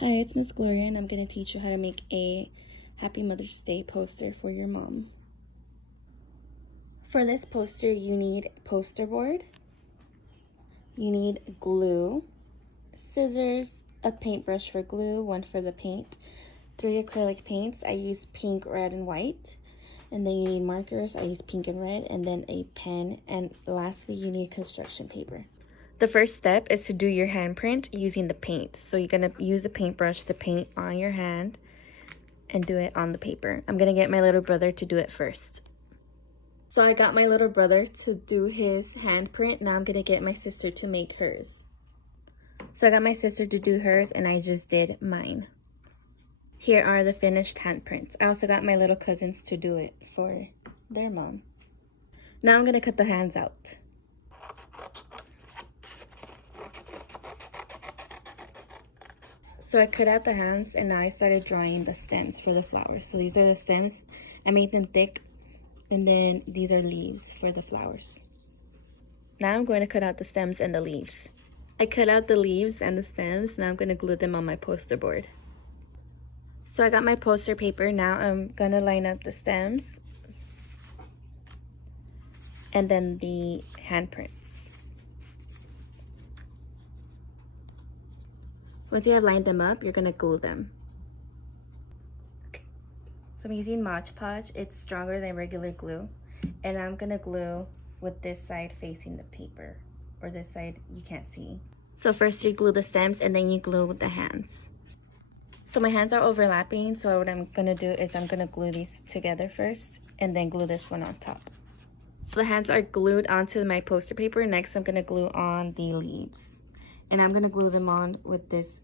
Hi, it's Miss Gloria, and I'm going to teach you how to make a Happy Mother's Day poster for your mom. For this poster, you need poster board, you need glue, scissors, a paintbrush for glue, one for the paint, 3 acrylic paints. I use pink, red, and white. And then you need markers. I use pink and red, and then a pen. And lastly, you need construction paper. The first step is to do your handprint using the paint. So you're going to use a paintbrush to paint on your hand and do it on the paper. I'm going to get my little brother to do it first. So I got my little brother to do his handprint. Now I'm going to get my sister to make hers. So I got my sister to do hers, and I just did mine. Here are the finished handprints. I also got my little cousins to do it for their mom. Now I'm going to cut the hands out. So I cut out the hands, and now I started drawing the stems for the flowers. So these are the stems. I made them thick, and then these are leaves for the flowers. Now I'm going to cut out the stems and the leaves. I cut out the leaves and the stems. Now I'm going to glue them on my poster board. So I got my poster paper. Now I'm going to line up the stems and then the handprints. Once you have lined them up, you're going to glue them. Okay. So I'm using Mod Podge. It's stronger than regular glue. And I'm going to glue with this side facing the paper, or this side you can't see. So first you glue the stems, and then you glue with the hands. So my hands are overlapping, so what I'm going to do is I'm going to glue these together first, and then glue this one on top. So the hands are glued onto my poster paper. Next I'm going to glue on the leaves. And I'm going to glue them on with this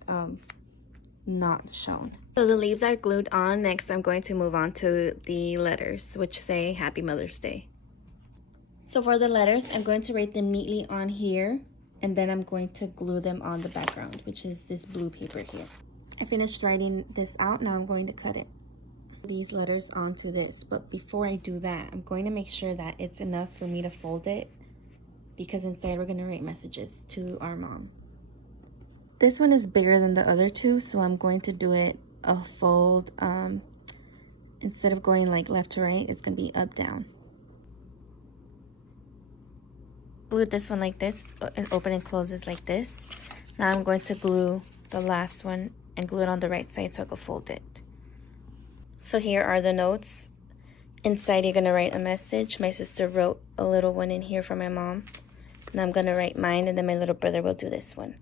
not shown. So the leaves are glued on. Next I'm going to move on to the letters, which say Happy Mother's Day. So for the letters, I'm going to write them neatly on here, and then I'm going to glue them on the background, which is this blue paper here. I finished writing this out. Now I'm going to cut it, these letters onto this. But before I do that, I'm going to make sure that it's enough for me to fold it, because inside we're going to write messages to our mom. This one is bigger than the other two, so I'm going to do it a fold. Instead of going like left to right, it's going to be up down. Glue this one like this, and open and closes like this. Now I'm going to glue the last one and glue it on the right side so I can fold it. So here are the notes. Inside you're going to write a message. My sister wrote a little one in here for my mom. Now I'm going to write mine, and then my little brother will do this one.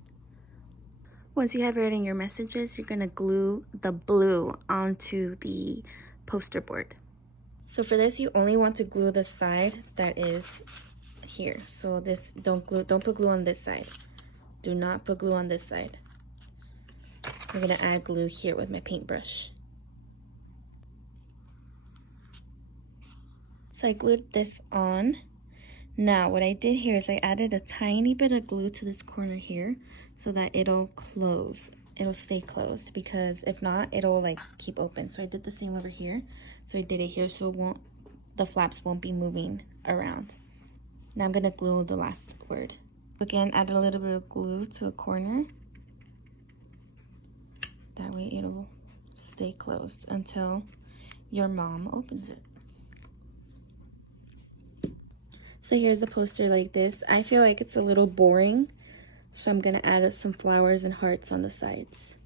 Once you have written your messages, you're going to glue the blue onto the poster board. So for this, you only want to glue the side that is here. So this, don't put glue on this side. Do not put glue on this side. I'm going to add glue here with my paintbrush. So I glued this on. Now what I did here is I added a tiny bit of glue to this corner here so that it'll close. It'll stay closed, because if not, it'll like keep open. So I did the same over here. So I did it here so the flaps won't be moving around. Now I'm going to glue the last word. Again, add a little bit of glue to a corner. That way it'll stay closed until your mom opens it. So here's the poster like this. I feel like it's a little boring, so I'm going to add some flowers and hearts on the sides.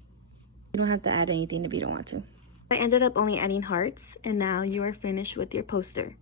You don't have to add anything if you don't want to. I ended up only adding hearts, and now you are finished with your poster.